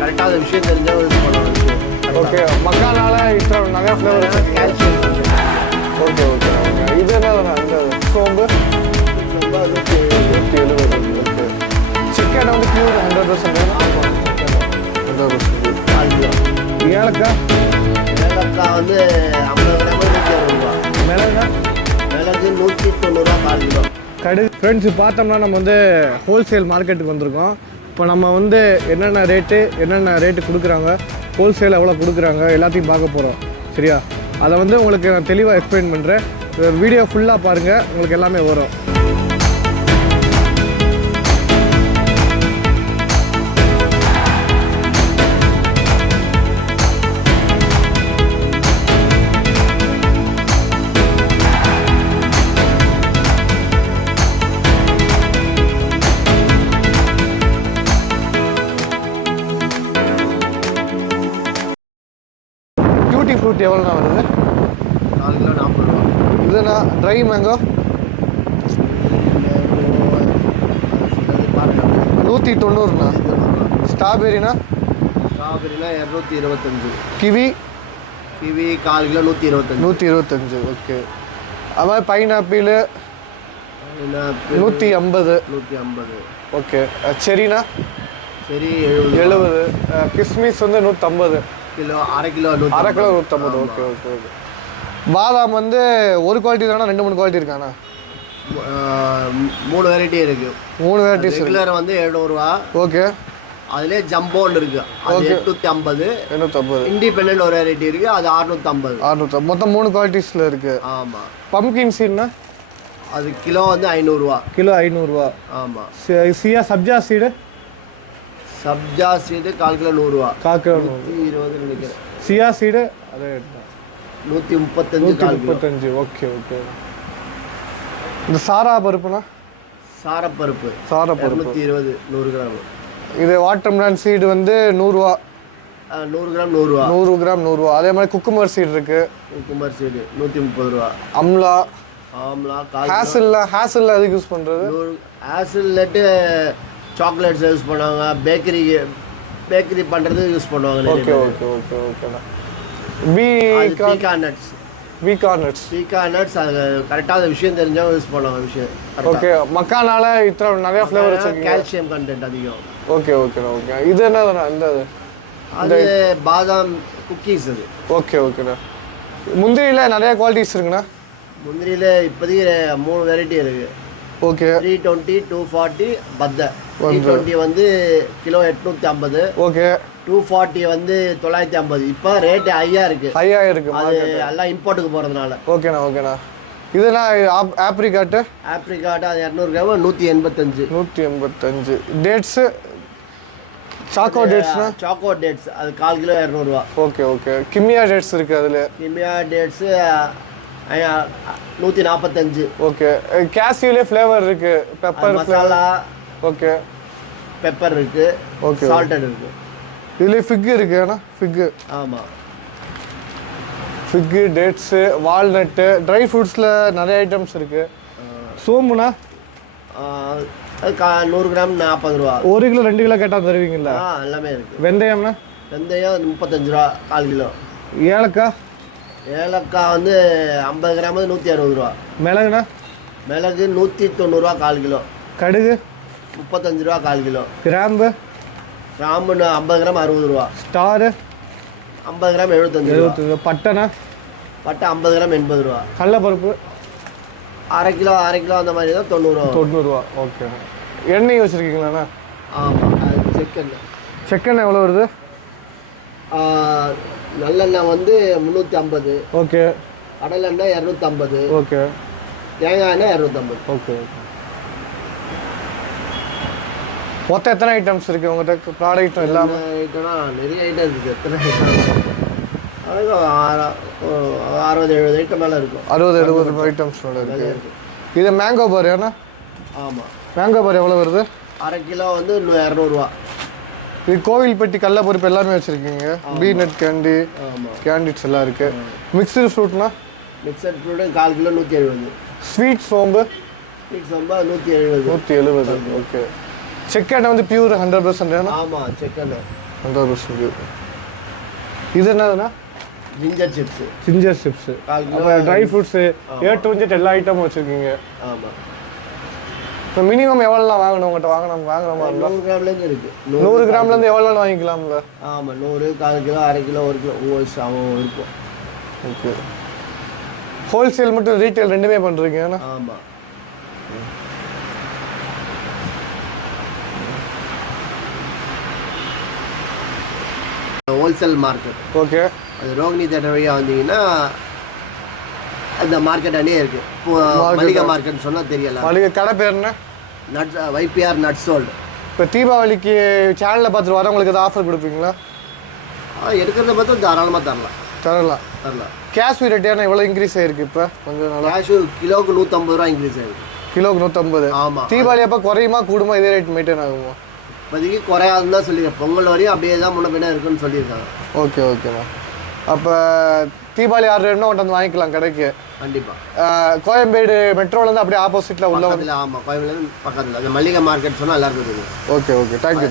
கரெக்டாக அந்த விஷயம் தெரிஞ்சால் யூஸ் பண்ணலாம். ஓகே, மக்கானால இப்போ நிறையா flavour calcium. Okay okay okay. இது என்ன இந்த சோம்பு? ரொம்ப 170. ஓகே. சிக்கன் வந்து பியூர் 100%. 100%. 4 கிலோ. ஏலக்காய்? ஏலக்காய் வந்து 50 கிராம் 160 ரூபா. மிளகா? மிளகு 190 ரூபா 4 கிலோ. கடு ஃப்ரெண்ட்ஸ், பார்த்தோம்னா நம்ம வந்து ஹோல்சேல் மார்க்கெட்டுக்கு வந்திருக்கோம். இப்போ நம்ம வந்து என்னென்ன ரேட்டு கொடுக்குறாங்க, ஹோல்சேல் எவ்வளோ கொடுக்குறாங்க எல்லாத்தையும் பார்க்க போகிறோம். சரியா? அதை வந்து உங்களுக்கு நான் தெளிவாக எக்ஸ்பிளைன் பண்ணுறேன். வீடியோ ஃபுல்லாக பாருங்கள், உங்களுக்கு எல்லாமே வரும். டூட்டி ஃப்ரூட் எவ்வளோண்ணா வருது? 4 கிலோ 40 ரூபா. இதுண்ணா ட்ரை மேங்கோ 190ண்ணா. ஸ்ட்ராபெரினா? ஸ்ட்ராபெரினா 225. கிவி? Kiwi 4 kilo 125. 125. ஓகே. அது மாதிரி பைனாப்பிள் 150. 150. ஓகே. செரினா? சரி 70. கிஸ்மிஸ் வந்து 150. கிலோ அரை கிலோ 150. Okay okay okay. பாதாம் வந்து ஒரு குவாலிட்டி தானா, 2-3 குவாலிட்டி இருக்காண்ணா? 3 வெரைட்டி இருக்கு. 3 வெரைட்டிஸ் இருக்கு. ரெகுலர் வந்து 700 ரூபா. ஓகே. அதுலேயே ஜம்போன்னு இருக்கு, அது 850. 850. இண்டிபெண்டன்ட் ஒரு வெரைட்டி இருக்கு, அது 650. 650. மொத்தம் 3 குவாலிட்டிஸில் இருக்கு. ஆமாம். பம்கின் சீட்னா? அது கிலோ வந்து 500 ரூபா. கிலோ 500 ரூபா. ஆமாம். Sabja seed? Sabja seed 4 kilo 100 ரூபா. 4 கிலோ 120 நினைக்கிறேன். சியா சீடு அதே 135. 135. Okay okay. இந்த சாரா பருப்புனா? சாரப்பருப்பு 220 100 கிராம். இது வாட்டர்மெலன் சீடு வந்து 100 ரூபா. 100 கிராம் 100 ரூபா. 100 கிராம் 100 ரூபா. அதே மாதிரி குக்கும்பர் சீடு இருக்கு. குக்கும்பர் சீடு 130 ரூபா. அம்லா? ஆம்லா ஹேசல்ல எதுக்கு யூஸ் பண்ணுறது? ஹேசல்நட்டு சாக்லேட்ஸ் யூஸ் பண்ணுவாங்க, பேக்கரி பண்ணுறது யூஸ் பண்ணுவாங்க. ஓகே ஓகே ஓகே ஓகேண்ணா. பீகான் நட்ஸ் அது கரெக்டாக அந்த விஷயம் தெரிஞ்சவங்க யூஸ் பண்ணுவாங்க. விஷயம் ஓகே. மக்கானால இத்தனை நிறைய ஃப்ளேவர் வச்சிருக்கீங்க. கால்சியம் கண்டென்ட் அதிகம். ஓகே ஓகேண்ணா. ஓகே. இது என்னதுண்ணா? இந்த அது பாதாம் குக்கீஸ். அது ஓகே ஓகேண்ணா. முந்திரியில் நிறைய குவாலிட்டிஸ் இருக்குண்ணா. முந்திரியில் இப்போதைக்கு 3 வெரைட்டி இருக்குது. ஓகே. 320, 240 பத்தை. 320 வந்து கிலோ 850. ஓகே. 240 வந்து 950. இப்போ ரேட்டு ஹையாக இருக்குது. அது எல்லாம் இம்போர்ட்டுக்கு போகிறதுனால. ஓகேண்ணா ஓகேண்ணா. இதுனா ஆப்ரிகாட்டு? ஆப்ரிகாட்டு அது 200 கிராம் 185. 185. டேட்ஸு? சாக்கோ டேட்ஸ்னா? சாக்கோ டேட்ஸ் அது 4 கிலோ 200 ரூபா. Okay okay. கிமியா டேட்ஸ் இருக்குது அதில்? கிமியா டேட்ஸு 145. ஓகே. கேஷ்யூலே ஃப்ளேவர் இருக்குது. பெப்பர் மசாலா. ஓகே. பெப்பர் இருக்குது. ஓகே. சால்டட் இருக்குது. இதுலேயே ஃபிக் இருக்குது அண்ணா? ஃபிக்கு? ஆமாம். ஃபிக்கு, டேட்ஸு, வால்நட்டு, ட்ரை ஃப்ரூட்ஸில் நிறைய ஐட்டம்ஸ் இருக்குது. சோம்புனா? அது 100 கிராம் 40 ரூபா. 1 கிலோ 2 கிலோ கேட்டால் தருவீங்களா? எல்லாமே இருக்குது. வெந்தயம்னா? வெந்தயம் 35 ரூபா 4 கிலோ. ஏலக்காய்? ஏலக்காய் வந்து 50 கிராம் 160 ரூபா. மிளகுனா? மிளகு 190 ரூபா 4 கிலோ. கடுகு? 35 ரூபா 4 கிலோ. கிராம்பு? கிராம்பு 50 கிராம் 60 ரூபா. ஸ்டாரு? 50 கிராம் 75 ரூபா. பட்டைனா? பட்டை 50 கிராம் 80 ரூபா. கடலப்பருப்பு? அரை கிலோ அந்த மாதிரி தான் 90 ரூபா. 90 ரூபா. ஓகே. எண்ணெய் வச்சுருக்கீங்களாண்ணா? ஆமாம். அது செக்கெண்ணெய். செக்கெண்ணெய் எவ்வளோ வருது? நல்லெண்ணெய் வந்து 350. ஓகே. கடலெண்ணெய் 250. ஓகே. தேங்காய் எண்ணெய் 250. ஓகே. மொத்தம் எத்தனை ஐட்டம்ஸ் இருக்குது உங்கள்கிட்ட ப்ராடக்ட் எல்லாமே? ஐட்டம்னா நிறைய ஐட்டம் இருக்குது. எத்தனை ஐட்டம்? அதுக்கு 60-70 ஐட்டம் மேலே இருக்கும். 60-70 ஐட்டம்ஸ் மேலே இருக்குது. இது மேங்கோ பார் ஏன்னா? ஆமாம். மேங்கோ பார் எவ்வளோ வருது? அரை கிலோ வந்து 200 ரூபா. இது கோவில்பட்டி கடலப்பருப்பு எல்லாமே வச்சுருக்கீங்க. பீனட் கேண்டி, கேண்டிட்ஸ் எல்லாம் இருக்குது. மிக்சடு ஃப்ரூட்னா? Mixed fruit 4 kilo 170. ஸ்வீட் சோம்பு? ஸ்வீட் சோம்பு 170. 170. ஓகே. செக் எண்ணெய் வந்து பியூர் 100%. ஆமாம், செக்கெண்ணு 100% பியூர். இது என்னதுண்ணா? Ginger chips. Ginger chips. அப்புறம் dry fruits, A to Z எல்லா ஐட்டமும் வச்சுருக்கீங்க. ஆமாம். இப்போ மினிமம் எவ்வளோலாம் வாங்கணும் உங்கள்கிட்ட வாங்குற மாதிரி 100 கிராம்லேருந்து இருக்குது. 100 கிராம்லேருந்து எவ்வளோ வாங்கிக்கலாம்ல? ஆமாம், 100, 1/4 கிலோ, 1/2 கிலோ, 1 கிலோ ஒவ்வொரு இருக்கும். ஓகே. ஹோல்சேல் மட்டும் ரீட்டைல் ரெண்டுமே பண்ணுறீங்க? ஆமாம். Wholesale market. ஓகே. அது ரோகிணி தேட்டர் வழியாக வந்தீங்கன்னா அந்த மார்க்கெட் அங்கே இருக்குது. இப்போ மளிகை மார்க்கெட்னு சொன்னால் தெரியல. மளிகை கடை பேர் என்ன? Nuts, YPR nuts sold. இப்போ தீபாவளிக்கு சேனலில் பார்த்துட்டு வரவங்களுக்கு எதாவது ஆஃபர் கொடுப்பீங்களா? எடுக்கிறத பார்த்தா தாராளமாக தரலாம். கேஷ்யூ ரேட் ஏன்னா எவ்வளோ இன்க்ரீஸ் ஆகிருக்கு இப்போ கொஞ்சம் நாள்? கேஷ்யூ கிலோவுக்கு 150 ரூபா இன்க்ரீஸ் ஆகிருக்கு. கிலோவுக்கு 150? ஆமாம். தீபாவளி அப்போ குறையுமா கூடுமா? இதே ரேட் மெயின்டைன் ஆகுமா? இப்போதைக்கு குறையாதுன்னு தான் சொல்லியிருக்கேன். பொங்கல் வரையும் அப்படியே தான் முன்ன பின்ன இருக்குன்னு சொல்லியிருக்காங்க. ஓகேண்ணா. அப்போ தீபாவளி ஆர்டர் வேணும்னா உன்ட்டு வந்து வாங்கிக்கலாம் கடைக்கு. கண்டிப்பாக. கோயம்பேடு மெட்ரோலேருந்து அப்படியே ஆப்போசிட்டில் உள்ள. ஆமாம், கோயம்பேடு பக்கத்தில் அந்த மளிகை மார்க்கெட் சொன்னால் எல்லாருக்கும் தெரியும். ஓகே. தேங்க்யூ.